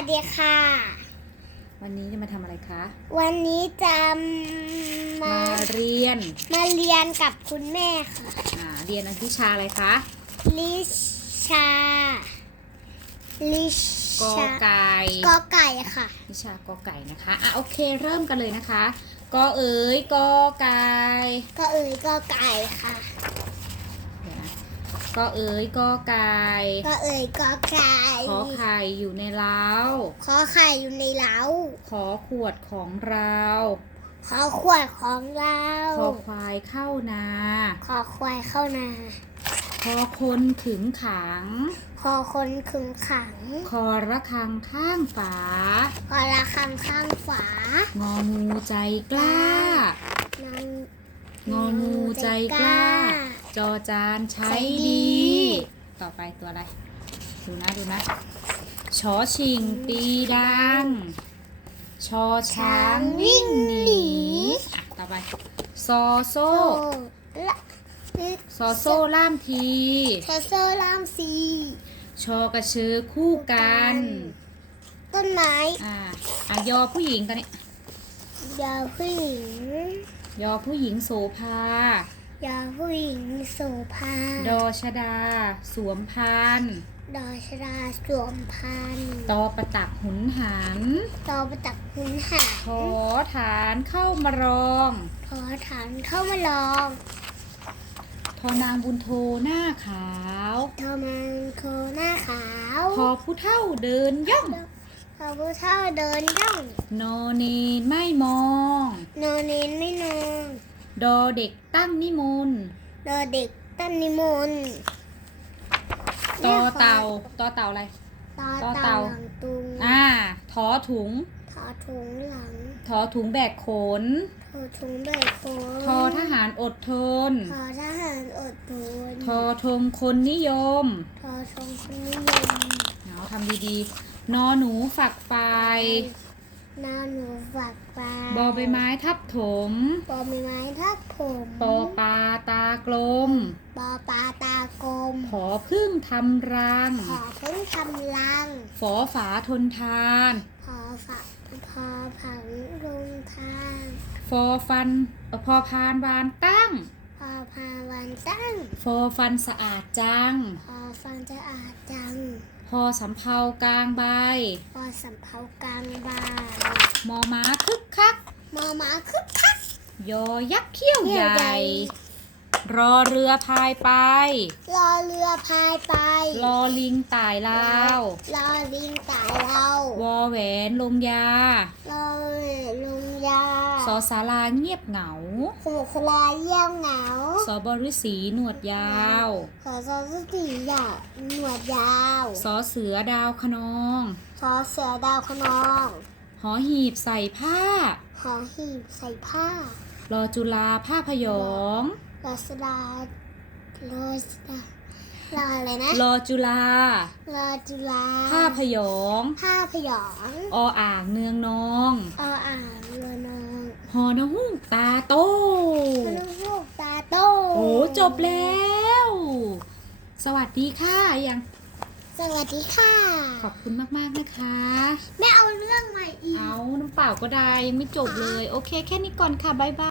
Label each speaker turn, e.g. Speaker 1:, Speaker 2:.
Speaker 1: วัสดีค่ะ
Speaker 2: วันนี้จะมาทำอะไรคะ
Speaker 1: วันนี้จะมา
Speaker 2: มาเรียน
Speaker 1: มาเรียนกับคุณแม่ค่ะ
Speaker 2: อ่า เรียนอันวิชาอะไรคะ
Speaker 1: ลิชา ลิ
Speaker 2: กอ
Speaker 1: ชา
Speaker 2: ไก่
Speaker 1: กอไก่ค่ะ
Speaker 2: วิชากอไก่นะคะ อะโอเคเริ่มกันเลยนะคะ กอเอ๋ยกอไก่
Speaker 1: ก็เอ่ยกอไก่ค่ะ
Speaker 2: เดี๋ยวนะ กอเอ๋ยกอไก่
Speaker 1: ก็เอ่ยกอไก่
Speaker 2: ขอไข่อยู่ในเล้า
Speaker 1: ขอไข่อยู่ในเล้า
Speaker 2: ขอขวดของเรา
Speaker 1: ขอขวดของเรา
Speaker 2: ขอควายเข้านา
Speaker 1: ขอควายเข้านา
Speaker 2: ขอคนขึงขัง
Speaker 1: ขอคนขึงขัง
Speaker 2: คอระฆังข้างฝา
Speaker 1: ขอระฆังข้างฝาง
Speaker 2: องูใจกล้า
Speaker 1: นาง
Speaker 2: งองูใจกล้า จอจานใช้
Speaker 1: ใช้ดี
Speaker 2: ดี ต่อไปตัวอะไร ดูนะดูนะชอชิงตีดัง ชอช้างวิ่งหนีอะต่อไปซอโซ่
Speaker 1: โซ่ละ
Speaker 2: ซอโซ่ล่ามที
Speaker 1: โซโซ่ลามซี
Speaker 2: ชอกระชือคู่กัน
Speaker 1: ต้นไม้
Speaker 2: อ่าอะยอผู้หญิงตอนนี้
Speaker 1: ยาผู้หญิง
Speaker 2: ยอผู้หญิงโสภา
Speaker 1: ยาผู้หญิงโสภา
Speaker 2: ดอชดา สวมพันธุ์
Speaker 1: ดอชดาสวมพันธุ์
Speaker 2: ตอประตักหุนหัน
Speaker 1: ตอประตักหุนหา
Speaker 2: ขอฐานเข้ามารอง
Speaker 1: ขอฐานเข้ามาลอง
Speaker 2: ทอนางบุญโทหน้าขาว
Speaker 1: ทอมันโคหน้าขาว
Speaker 2: พอผู้เท่าเดินย่อง
Speaker 1: พอผู้เฒ่าเดินย่อง
Speaker 2: นอเนนไม่มอง
Speaker 1: นอนเน้นไม่นอน
Speaker 2: ดอเด็กตั้งนิมนต์
Speaker 1: ดอเด็กตั้นนิมนต์
Speaker 2: ตอเต่าตอเต่าอะไร
Speaker 1: ตอ
Speaker 2: ต่อ
Speaker 1: เต่า
Speaker 2: เต่า
Speaker 1: หลังตุง
Speaker 2: อ่าทอถุง
Speaker 1: ทอถุงหลัง
Speaker 2: ทอถุงแบกขน
Speaker 1: ทอถุงใบโคน
Speaker 2: ทอทหารอดทน
Speaker 1: ทอทหารอดทน
Speaker 2: ทอทงคนนิยม
Speaker 1: ทอชงคนนิยม
Speaker 2: เอาทำดีๆนอหนูฝักไฟ
Speaker 1: หน้าหนูฝักปลา
Speaker 2: บอใบไม้ทับถม
Speaker 1: บอใบไม้ทับผม
Speaker 2: ปอปลาตากลม
Speaker 1: ปอปลาตากลม
Speaker 2: ผอพึ่งทำรัง
Speaker 1: ขอเพิ่งทำรัง
Speaker 2: ฝอฝาทนทาน
Speaker 1: พอฝักพอผังลงทาง
Speaker 2: ฟอฟันเอ่อพอพานวานตั้ง
Speaker 1: พอพาวันตั้ง
Speaker 2: ฟอฟันสะอาดจัง
Speaker 1: พอฟันจะอาจจัง
Speaker 2: พอสำเภากลางใบ
Speaker 1: พอสำเภากลางบาน
Speaker 2: มอม้าคึกคัก
Speaker 1: มอม้าคึกคัก
Speaker 2: ยอยักษ์เขี้ยวใหญ่ รอเรือพายไป
Speaker 1: รอเรือพายไป
Speaker 2: รอลิงต่ายลาว
Speaker 1: รอลิงตายเรา
Speaker 2: วอแหวนลงยา
Speaker 1: รอลุงยา
Speaker 2: สอสาราเงียบเหงา
Speaker 1: สมุทรสลาเยี่ยมเหงา
Speaker 2: สอบริสีหนวดยาว
Speaker 1: ขอซอสตีอยาหนวดยาว
Speaker 2: สอเสือดาวขนอง
Speaker 1: ขอเสือดาวขนอง
Speaker 2: หอหีบใส่ผ้า
Speaker 1: ขอหีบใส่ผ้าร
Speaker 2: อจุฬาผ้าพยอง
Speaker 1: รอสดารอสดารออะไรนะ
Speaker 2: รอจุฬาร
Speaker 1: อจุฬา
Speaker 2: ผ้าพยอง
Speaker 1: ผ้าพยอง
Speaker 2: ออ่างเนืองนอง
Speaker 1: ออ่างเรือนอง
Speaker 2: หอนะหุ่งตาโต
Speaker 1: พนุลูกตาโต
Speaker 2: โอ้ จบแล้ว สวัสดีค่ะยัง
Speaker 1: สวัสดีค่ะ
Speaker 2: ขอบคุณมากๆนะคะ
Speaker 1: ไม่เอาเรื่องใหม่อีก
Speaker 2: เอาน้ำเปล่าก็ได้ยังไม่จบเลย โอเค แค่นี้ก่อนค่ะ บ๊ายบาย